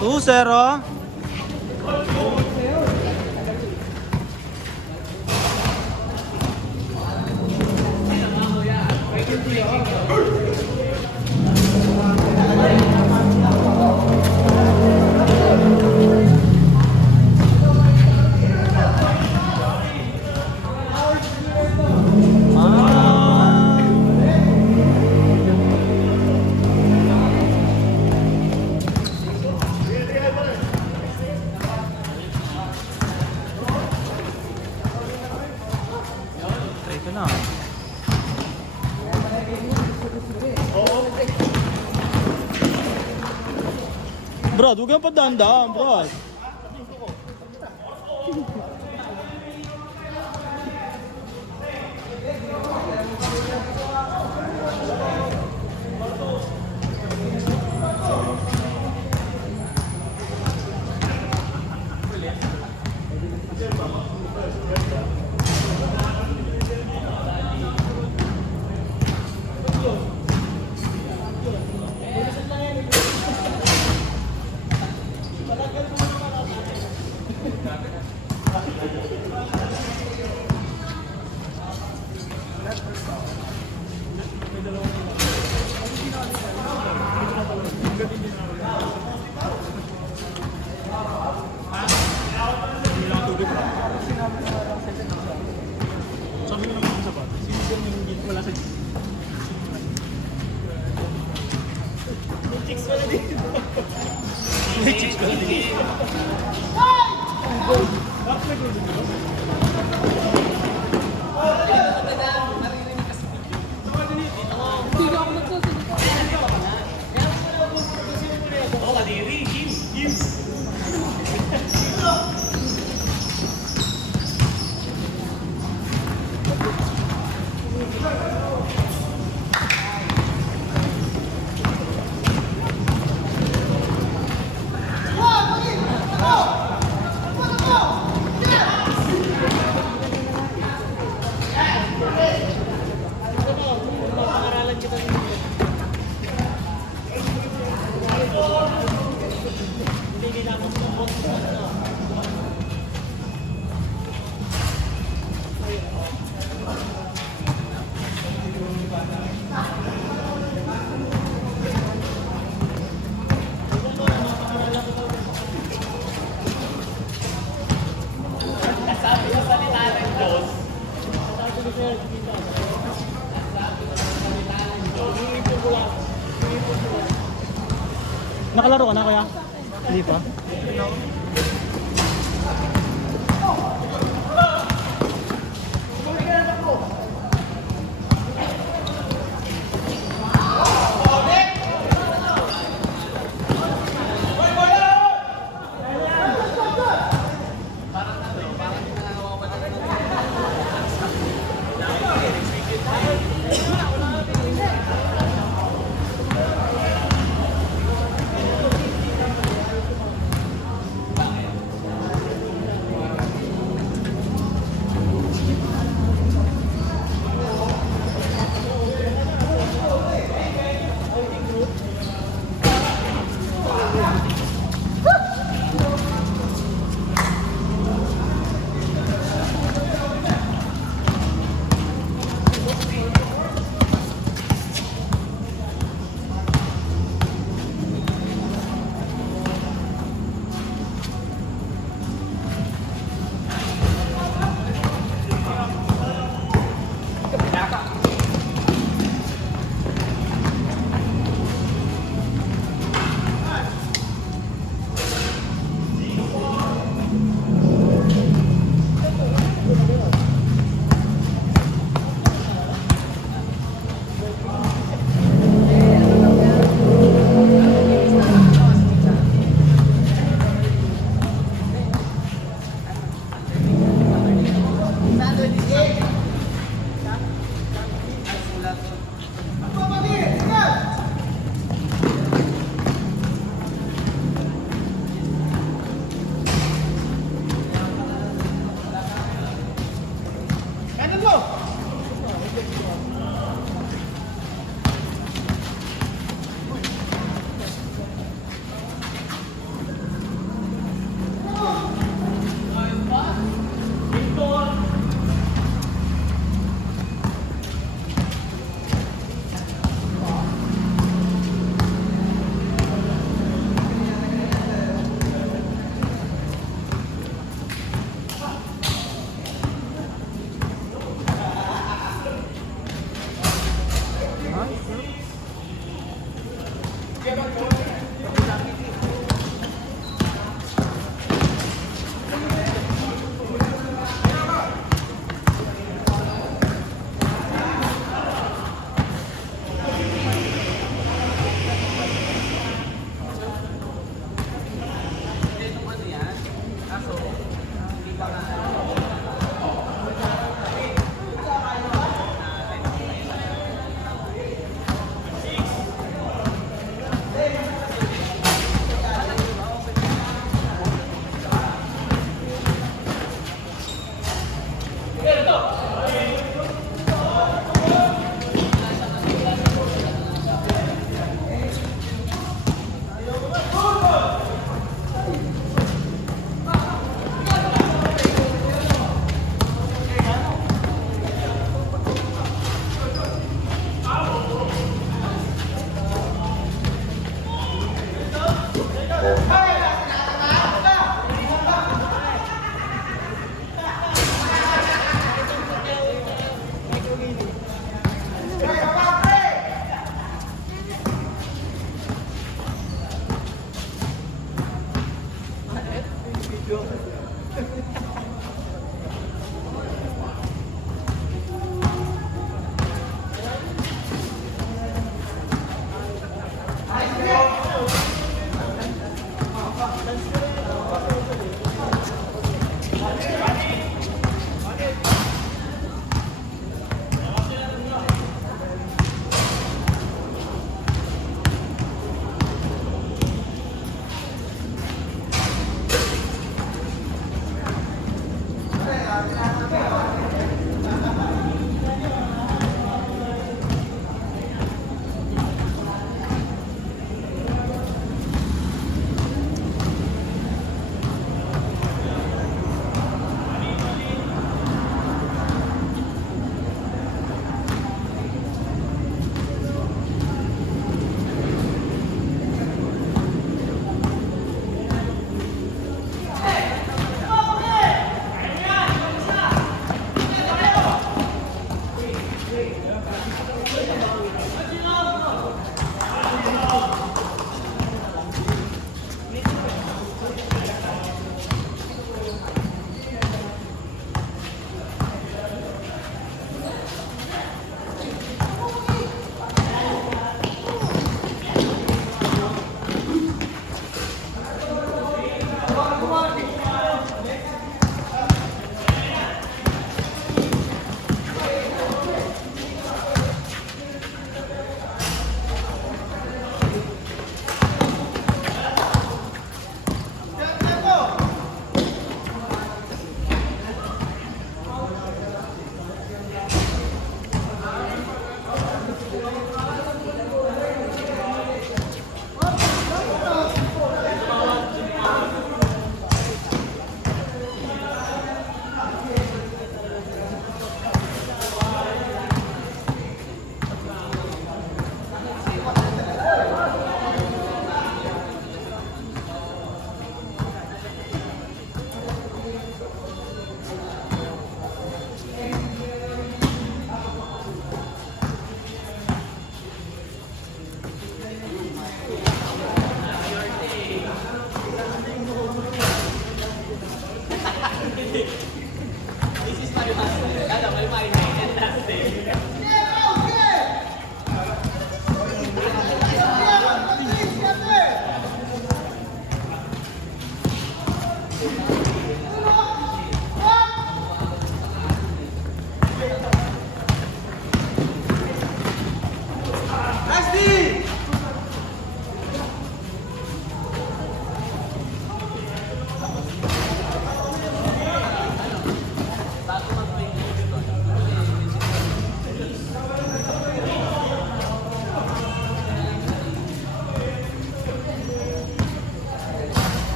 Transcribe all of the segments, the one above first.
2-0. Try ko na. Brad, huwag kang padaan-daan, Brad. Sabi mo naman sa bata, sino yung hindi wala sa may chicks wala dito. May chicks wala dito. Nakalaro ka na, kuya? Hindi pa?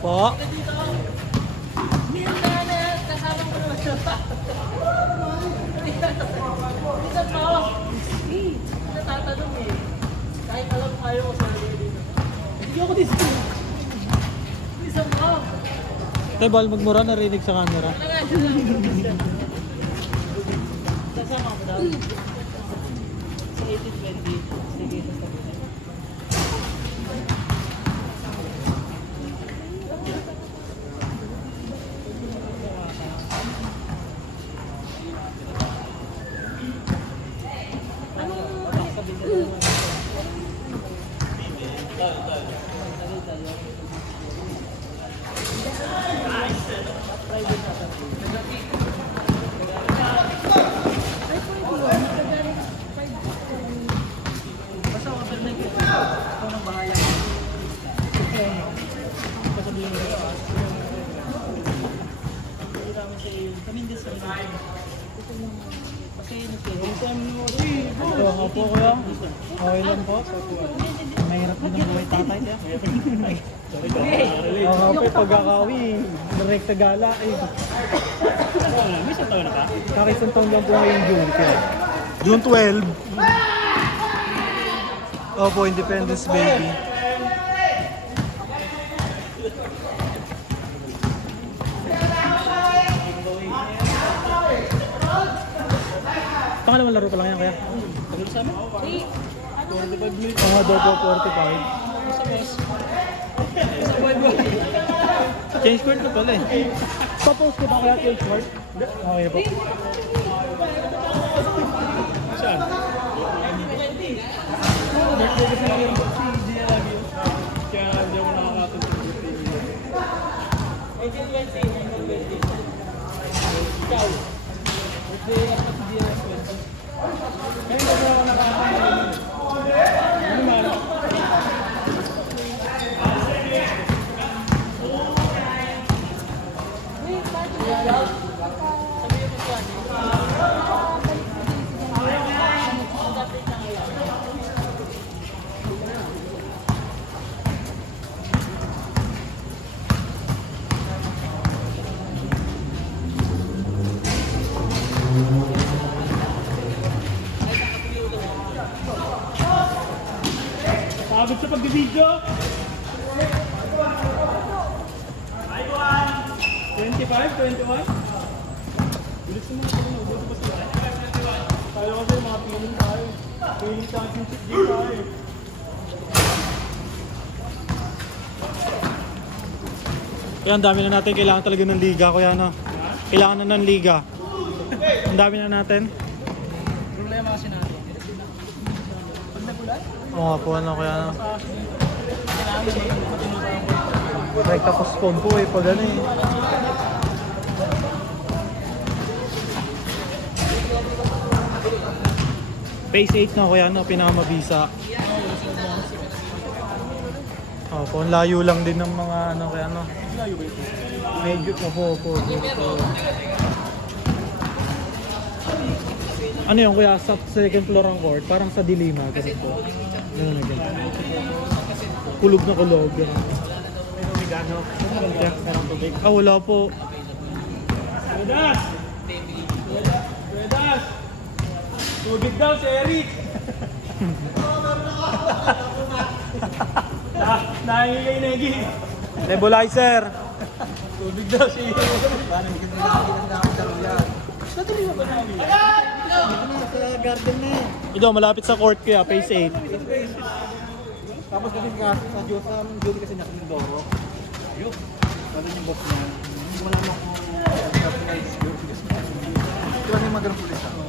Po. Natatanong eh. Kahit alam ko ayaw ko sa dito. Hindi ako dito. Isang mo. Tebal, magmura narinig sa camera. Sasama ko daw. Sa 1820. Sige, sasabihin. Oo nga po kuya. Okay lang po. Mahirap din ang buhay tatay niya. Oo nga po, pagkakawi. Direkta gala eh. May isang taon na ka? Kakisang taon lang po ngayon June. June 12. Opo, Independence Baby. Pangalawang laro pa lang yan kaya? Pagod sa amin? 45 minutes. Mga dopo 45. Sa boss. Change court na pala eh. Papost ko ba kaya change court? Okay po. Saan? Birthday kasi lang yun. Kaya hindi ako nakakatun sa birthday niya. 1820. Ikaw. Birthday at DRS 20. Kaya hindi ako nakakatun. Ano man? Pagod sa pagbibidyo. 25, 21. Bilis mo na kung nabuto pa sila. Tayo kasi mga feeling tayo. Feeling championship game tayo. Kaya ang dami na natin. Kailangan talaga ng liga. Kuya ano? Kailangan na ng liga. Ang dami na natin. Problema kasi natin. Pag nagulat, Oo nga po ano. Kaya ano. kailangan mo matinutang. Rekta postpone po eh. Pag ano eh. Phase 8 na kuya ano. Pinakamabisa. Opo, ang layo lang din ng mga ano kaya ano. Medyo opo. Ano yun kuya, sa second floor ang court, parang sa Dilima, ganun po. Ganun na ganun. Kulog na kulog. Ganun. Ah, wala po. Vedas! Vedas! Tubig daw si Eric! Nahingay na Egi! Nebulizer! Tubig daw si Eric! Paano hindi ka nakikita ako sa ruyan? Natuloy na ba namin? Sa garden na eh. Ito, malapit sa court kaya, phase 8. Tapos kasi sa Diyos, duty kasi niya sa Mindoro. Ayun. Nandun yung box niya. Hindi mo naman kung capitalize yun. Ito lang yung mga ganun pulis ako.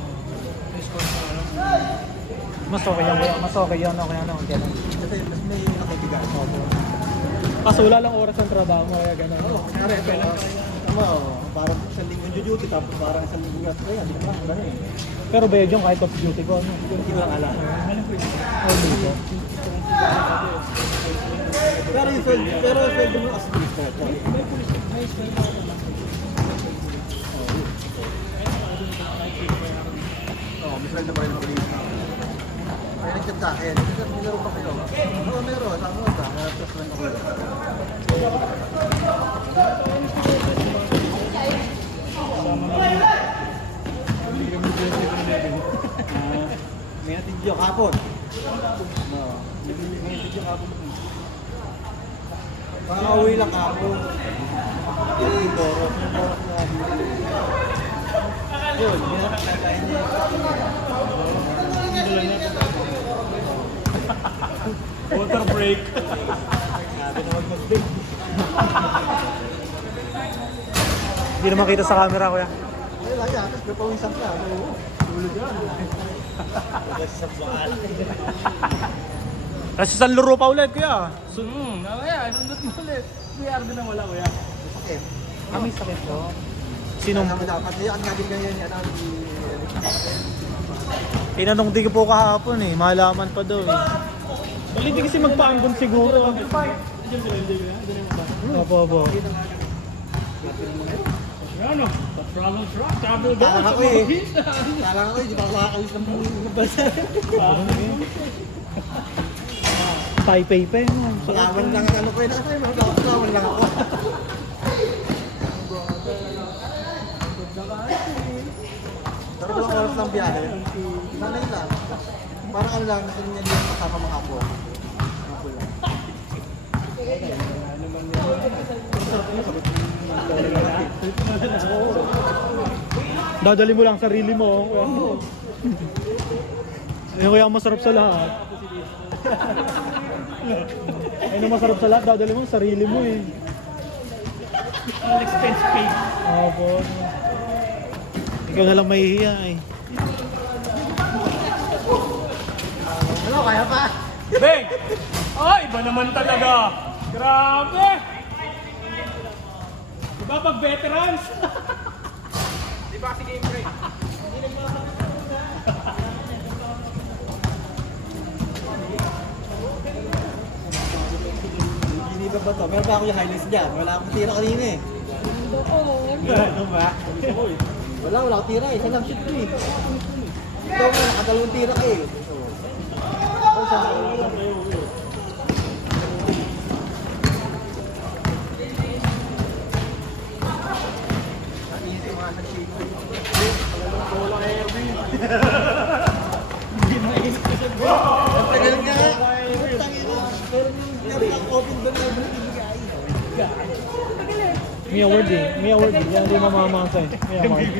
Mas okay yan, kuya. Mas okay yan, okay ano, ganun. Kasi mas may nakikigan. Kaso wala lang oras ng trabaho mo, kaya ganun. Oo, kanyari ito. Tama, parang isang linggo yung duty, tapos parang isang linggo yung kaya, di ba? Ganun eh. Pero ba yung kahit off duty ko, ano? Hindi ko lang alam. Oh, dito. Pero yung sweldo mo as police ka. May police. May sweldo. Oo, may sweldo pa rin ng police. May nag-chat sa akin. Nilaro pa kayo. Oo, meron. Sabi mo ba? May nag-chat lang ako. May natidyo kapon. May natidyo kapon. Makakauwi lang ako. Yung Mindoro. Mindoro sa Mindoro. Yun, yun ang kakain niya. Water break! Sabi na wag mag-break. Hindi na makita sa camera, kuya. Ay, lagi ah. Tapos papawisan ka. Tulog yan. Kasi sa buwan. Kasi sa laro pa ulit, kuya. Mamaya, nundot mo ulit. PR din ang wala, kuya. Sakit. Kami sakit po. Sinong? Kami dapat. Ang naging ganyan yan. Tinanong din ko po kahapon eh. Malaman pa daw eh. Bali di kasi magpaanggon siguro. Opo. Ano? Travel truck, travel daw. Kala ko eh. Kala ko eh. Di ba ako makakalis ng balsa? Taipei pa yun. Palawan lang ang ano ko eh. Nakasay mo. Palawan lang ako. Pero 2 oras ng biyahe. Nanay lang. Parang ano lang. Nasa niya din kasama mga apo. Apo lang. Dadali mo lang sarili mo. Ayun kaya ang masarap sa lahat. Ayun ang masarap sa lahat. Dadali mo sarili mo eh. All expense paid. Opo. Ikaw na lang mahihiya eh. Ano? Kaya pa? Beng! Ay, iba naman talaga. Grabe! Diba pag veterans? Diba si game break? Hindi ba to? Meron ba ako yung highlights dyan? Wala akong tira kanina eh. Ano ba? Wala akong tira eh. Isa lang shoot ko eh. Ikaw nga, nakadalawang tira ka eh. Oh, siya lang. Ang tagal nga. Tangina. May award eh. May award eh. Yan din mamamasa eh. May award.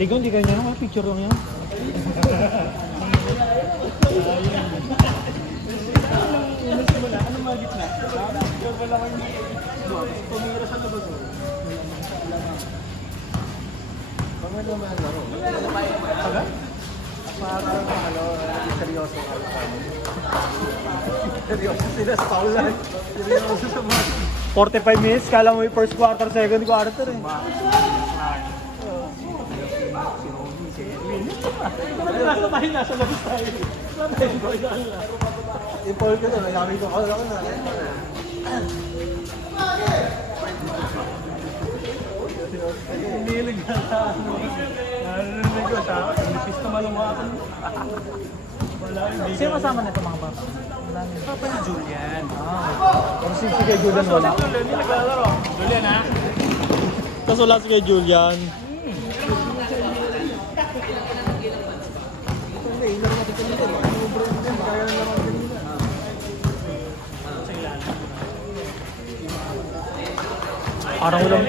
Ikaw, hindi kanya naman. Picture lang yan. Unang simula, anong mga gitna? Wala kang tumira sa labas. Mga naman, laro. Taga? Parang seryoso ka. Seryoso sila sa paulan. Seryoso sa mga. 45 minutes. Kala mo yung first quarter, second quarter eh. Nasa tayo, nasa labas tayo. I-fall ko doon. Nagamit ko ako na. Hinilig na sa ano. Narinig ko sa nipis na malumakan. Wala yung Sino kasama na ito mga papa? Papa ni Julian. Pero si kay Julian wala. Julian, hindi naglalaro. Julian ha? Tapos wala si kay Julian. Hindi, ilan natin kanina. Ano bro din? Kaya na naman kanina. Parang walang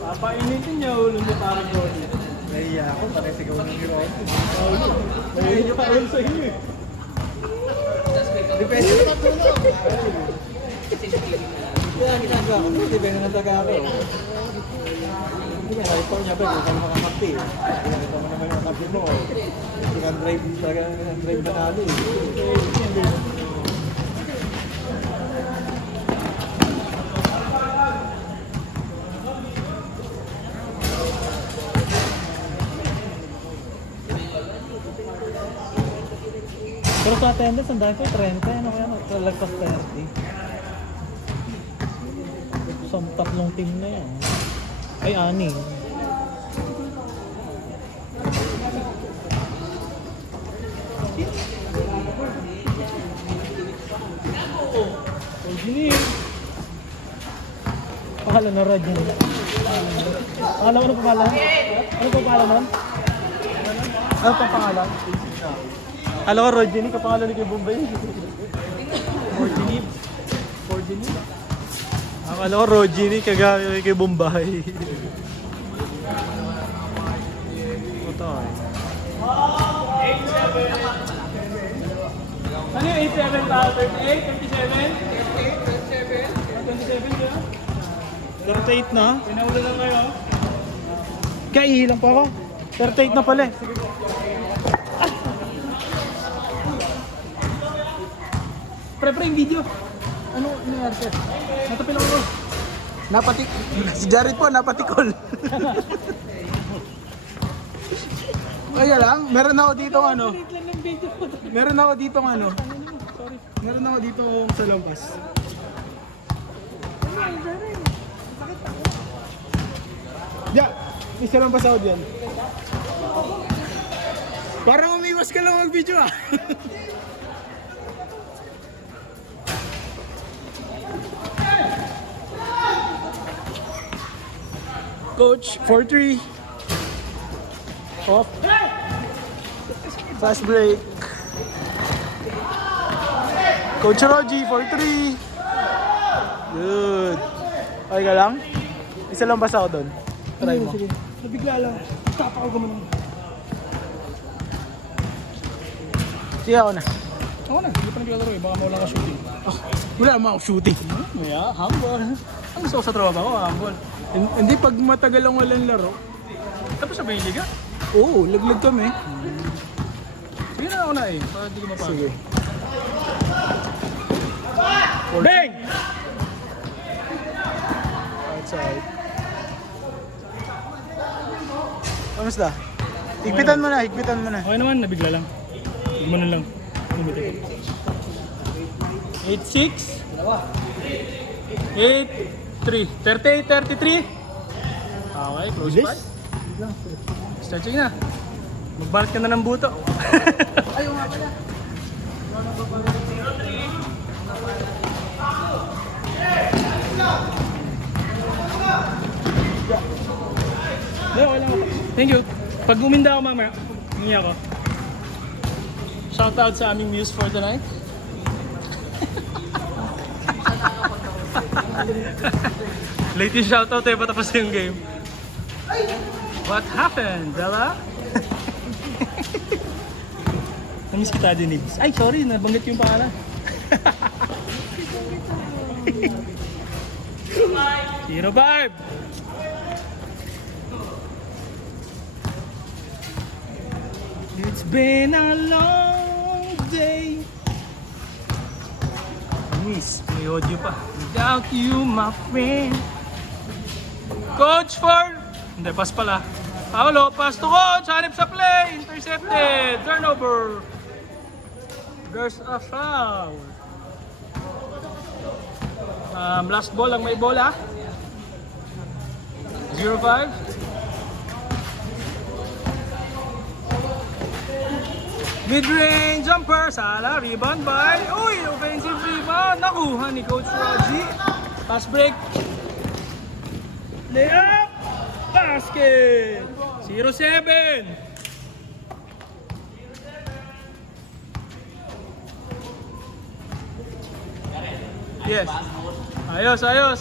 Papainitin niya ulo niya parang Jordan. Nahiya ako. Parang sigaw ng hero. Nahiya niya pa ulo sa inyo eh. Depende naman po na. Kaya ginagawa ko. Depende na taga ako. Hindi nga, ito niya ba? Kung saan makakapi. Ito mo naman yung kapi mo. Hindi ka drive talaga. Drive manalo eh. Pero sa attendance, ang dami ko, 30, ano kaya, lagpas 30. Sa tatlong team na yan. Ay, 6. Engineer. Pangalan na Rod yun. Pangalan mo, ano pangalan? Ano pa pangalan nun? Ano pa pangalan? Alam ko, Rodney, kapangalan ni kay Bombay. Rodney. Rodney. Akala ko, Rodney, kagaya kay Bombay. Ito ay. Ano yung 87 pa? 38? 27? 27 siya? 38 na? Pinaulo lang kayo. Kaya ihilang pa ako. 38 na pala eh. Pre yung video. Ano nangyari sir? Natapil ako. Napatik. Si Jared po, napatikol. Kaya lang, meron ako dito ano. Meron ako dito ano. Meron ako dito sa lampas. Ya, isa lang pa sa audio yan. Parang umiwas ka lang mag-video ah. Coach, 4-3. Off. Fast break. Coach Roji, 4-3. Good. Okay ka lang? Isa lang basa ako doon. Try mo. Sige. Nabigla lang. Tapa ko gumanon. Sige ako na. Ako na. Hindi pa naglalaro eh. Baka mawala ka shooting. Oh, wala mo ako shooting. Maya, humble. Ang gusto ko sa trabaho ako, humble. Hindi pag matagal ang walang laro. Tapos sa yung liga? Oo, laglag kami. Sige na ako na eh. Para hindi ko mapagod. Sige. Bang! Outside. Kamusta? Higpitan mo na, higpitan mo na. Okay naman, nabigla lang. Gumanon lang. Bumiti ko. 8-6. 8-3. 38-33. Okay, close by. Stretching na. Magbalat ka na ng buto. Ayaw nga pala. Okay lang ako. Thank you. Pag guminda ako mamaya, hingi ako. Shoutout sa aming muse for tonight. Late yung shoutout eh, patapos yung game. What happened, Bella? Namiss kita din, Nibs. Ay, sorry, nabanggit yung pangalan. Zero Barb! It's been a long day. Miss, may audio pa. Without you, my friend. Coach for... Hindi, pass pala. Paulo, pass to coach. Hanip sa play. Intercepted. Turnover. There's a foul. Last ball ang may bola. 0-5. Mid-range jumper, Sala, rebound by, uy, offensive rebound, nakuha ni Coach Rogie. Pass break. Layup, basket. 0-7. Yes. Ayos, ayos.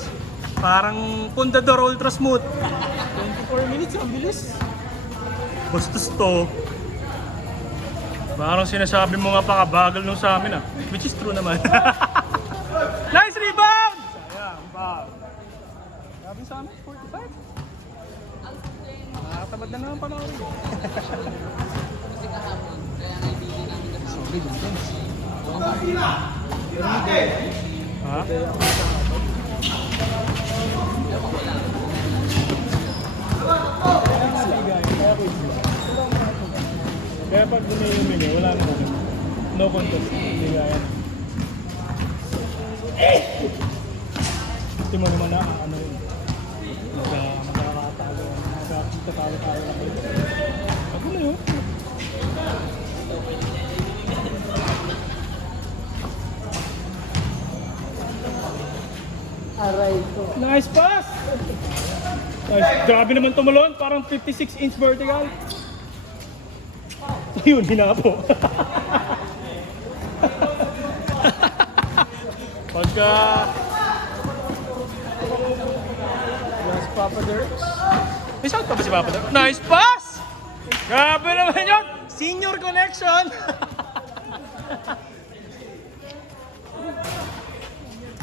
Parang Pundador Ultra Smooth. 24 minutes, ang bilis. Bastos to. Parang sinasabi mo nga pakabagal nung sa amin ah. Which is true naman. Nice rebound! Sayang, foul. Grabe sa amin, 45. Nakatamad na naman panoorin. Ha? Kaya pag bumili niya, wala naman. No contest. Hindi kaya. Gusto mo naman na ano yun. Magkakatalo. Magkakatalo lang yun. Ako na yun. Aray ko. Nice pass! Nice. Grabe naman tumalon. Parang 56-inch vertical. Ayun, hinapo. Pagka... Yes, Papa Dirks. May shout pa ba si Papa Dirks? Nice pass! Grabe naman yun! Senior connection!